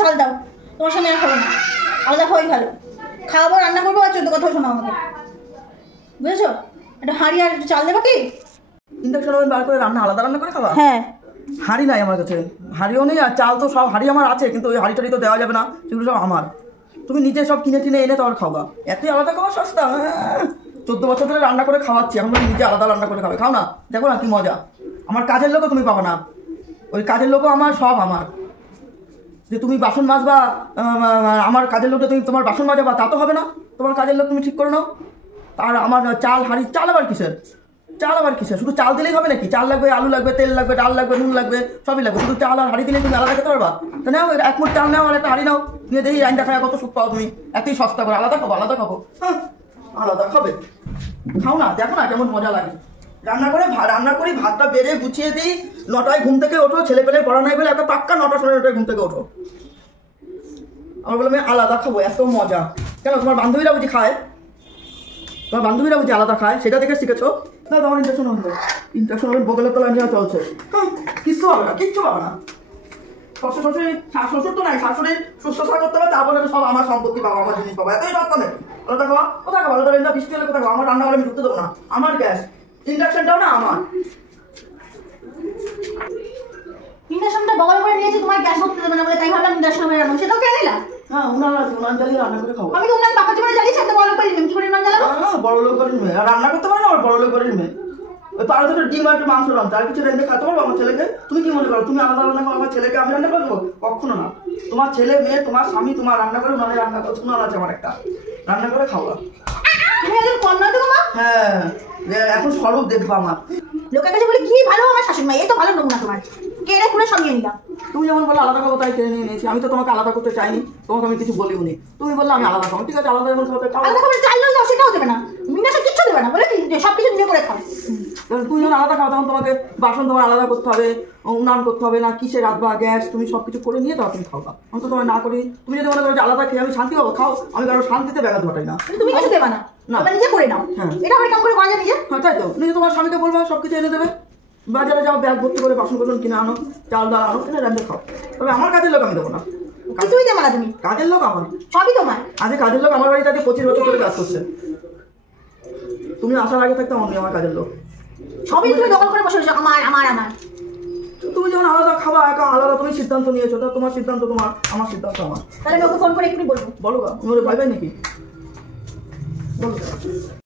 চাল দাও, তোমার সামনে আর খাবো না, আলাদা খাওয়াই ভালো। খাওয়াবো, রান্না করবো, আর 14 কথাও শোনাও আমাকে, বুঝেছো? একটা হাঁড়ি আর একটু চাল দেবো কি? ইন্ডাকশন ওভেন বার করে আলাদা রান্না করে খাওয়া? হ্যাঁ। হাঁড়ি নাই আমার কাছে, হাঁড়িও নেই, আর চাল তো সব হাঁড়ি আমার আছে, কিন্তু ওই হাঁড়ি টাড়ি তো দেওয়া যাবে না, সেগুলো সব আমার। তুমি নিজে সব কিনে টিনে এনে তোমার খাওয়া, এতই আলাদা খাওয়া সস্তা? 14 বছর ধরে রান্না করে খাওয়াচ্ছি, এখন তুমি নিজে আলাদা রান্না করে খাবে, খাও না, দেখো না কি মজা। আমার কাজের লোকও তুমি পাবা না, ওই কাজের লোকও আমার, সব আমার। যে তুমি বাসন মাজবা, আমার কাজের লোকটা তুমি তোমার বাসন মাজাবা, তা তো হবে না। তোমার কাজের লোক তুমি ঠিক করে নাও। আর আমার চাল হাঁড়ি, চাল আবার কিসের? চাল আবার কিসের? শুধু চাল দিলেই হবে নাকি? চাল লাগবে, আলু লাগবে, তেল লাগবে, ডাল লাগবে, নুন লাগবে, সবই লাগবে। শুধু চাল আর হাঁড়ি দিলে তুমি আলাদা খেতে পারবা? তো নাও, 1 মুঠ চাল নাও আর একটা হাঁড়ি নাও, নিয়ে দেখি আইন দেখা কত সুখ পাও তুমি। এতই সস্তা করে আলাদা খাবো, আলাদা খাবো, হ্যাঁ আলাদা খাবে, খাও না, দেখো না কেমন মজা লাগে। রান্না করি, ভাতটা বেড়ে গুছিয়ে দিই, 9টায় ঘুম থেকে ওঠো, ছেলে পেলে পড়া নাই বলে একটা পাক্কা 9টা 9:30 ঘুম থেকে ওঠো। আমার বললাম আমি আলাদা খাবো, এত মজা। কেন তোমার বান্ধবীরা বুঝি খায়? তোমার বান্ধবীরা বুঝি আলাদা খায়, সেটা দেখে শিখেছো? না, তোমার ইন্ডাকশন ওভেন বগলের তলায় নিয়ে চলছে, কিচ্ছু হবে না, কিচ্ছু হবে না। শ্বশুর তো নাই, শাশুড়ির সুস্থতা করতে হবে, তারপরে সব আমার সম্পত্তি পাবো, আমার জিনিস পাবো, এতই সস্তা নেই। আলাদা খাওয়া কোথায় খাবো? আলাদা রান্না বৃষ্টি হলে কোথায় খাবো? আমার রান্না করে আমি ঢুকতে দেবো না, আমার গ্যাস। ইন্ডাকশনটাও না আমার। ইন্ডাকশনটা বগল করে নিয়েছি, তোমার গ্যাস ভরতে দেবে না বলে, তাই ভাবলাম ইন্ডাকশন ওভেন রান্না, সেটাও কে নিলা? হ্যাঁ, উনান আছে, উনান জ্বালিয়ে রান্না করে খাবো। আমি তো উনান বাপা জীবনে জ্বালিয়েছি, একটা বড় লোক করে নিলাম, কি করে উনান জ্বালাবো? বড় লোক করে নিবে, আর রান্না করতে পারো না, আর বড় লোক করে নিবে। ওই পাড়া দুটো ডিম আর একটু মাংস রান্না, আর কিছু রেঁধে খাতে পারবো আমার ছেলেকে? তুমি কি মনে করো তুমি আলাদা রান্না করো, আমার ছেলেকে আমি রান্না করবো? কখনো না। তোমার ছেলে মেয়ে, তোমার স্বামী, তোমার রান্না করে, উনানে রান্না করো, উনান আছে আমার একটা, রান্না করে খাওয়া। তুমি একজন কন্যা তো মা? হ্যাঁ, এখন স্বরূপ দেখবো আমার। লোকের কাছে বলে কি ভালো আমার শাশুড়ি মা, এই তো ভালো নমুনা তোমার, কেড়ে পুরো সঙ্গে নিলাম। তুমি যেমন বললে আলাদা খাবো, তাই কিনে নিয়ে নিয়েছি। আমি তো তোমাকে আলাদা করতে চাইনি, তোমাকে আমি কিছু বলিও নি। তুমি বললে আমি আলাদা খাবো, ঠিক আছে, আলাদা যখন খাবে খাও। আলাদা খাবার চাল দাও, সেটাও দেবে না, মিনাসা কিচ্ছু দেবে না, বলে কি সবকিছু নিয়ে করে খাও। তুমি যখন আলাদা খাও, তখন তোমাকে বাসন তোমার আলাদা করতে হবে, উনান করতে হবে না, কিসে রাখবা, গ্যাস, তুমি সবকিছু করে নিয়ে তাও তুমি খাওয়া। আমি তো তোমার না করি। তুমি যদি মনে করো যে আলাদা খেয়ে আমি শান্তি পাবো, খাও, আমি কারো শান্তিতে ব্যাঘাত ঘটাই না। তুমি কিছু দেবে না, নিজে করে নাও। হ্যাঁ, এটা আমার কাম করে করা যায় নিজে। হ্যাঁ, তাই তো। নিজে তোমার স্বামীকে বলবো সবকিছু এনে দেবে, বাজারে যাও, ব্যাগ ভর্তি করে বাসন কোসন কিনে আনো, চাল ডাল আনো, কিনে রান্না খাও। তবে আমার কাজের লোক আমি দেবো না। কিছুই দেবে না তুমি? কাজের লোক আমার, সবই তোমার। আজকে কাজের লোক আমার বাড়িতে 25 বছর ধরে কাজ করছে। তুমি আসার আগে থাকতে আমার কাজের লোক। সবই তুমি দখল করে বসে রয়েছো, আমার আমার আমার। তুমি যখন আলাদা খাওয়া, একা আলাদা তুমি সিদ্ধান্ত নিয়েছো, তা তোমার সিদ্ধান্ত তোমার, আমার সিদ্ধান্ত আমার। তাহলে আমি ওকে ফোন করে এক্ষুনি বলবো। বলো গা, তুমি ভাই ভাই নাকি? বলো।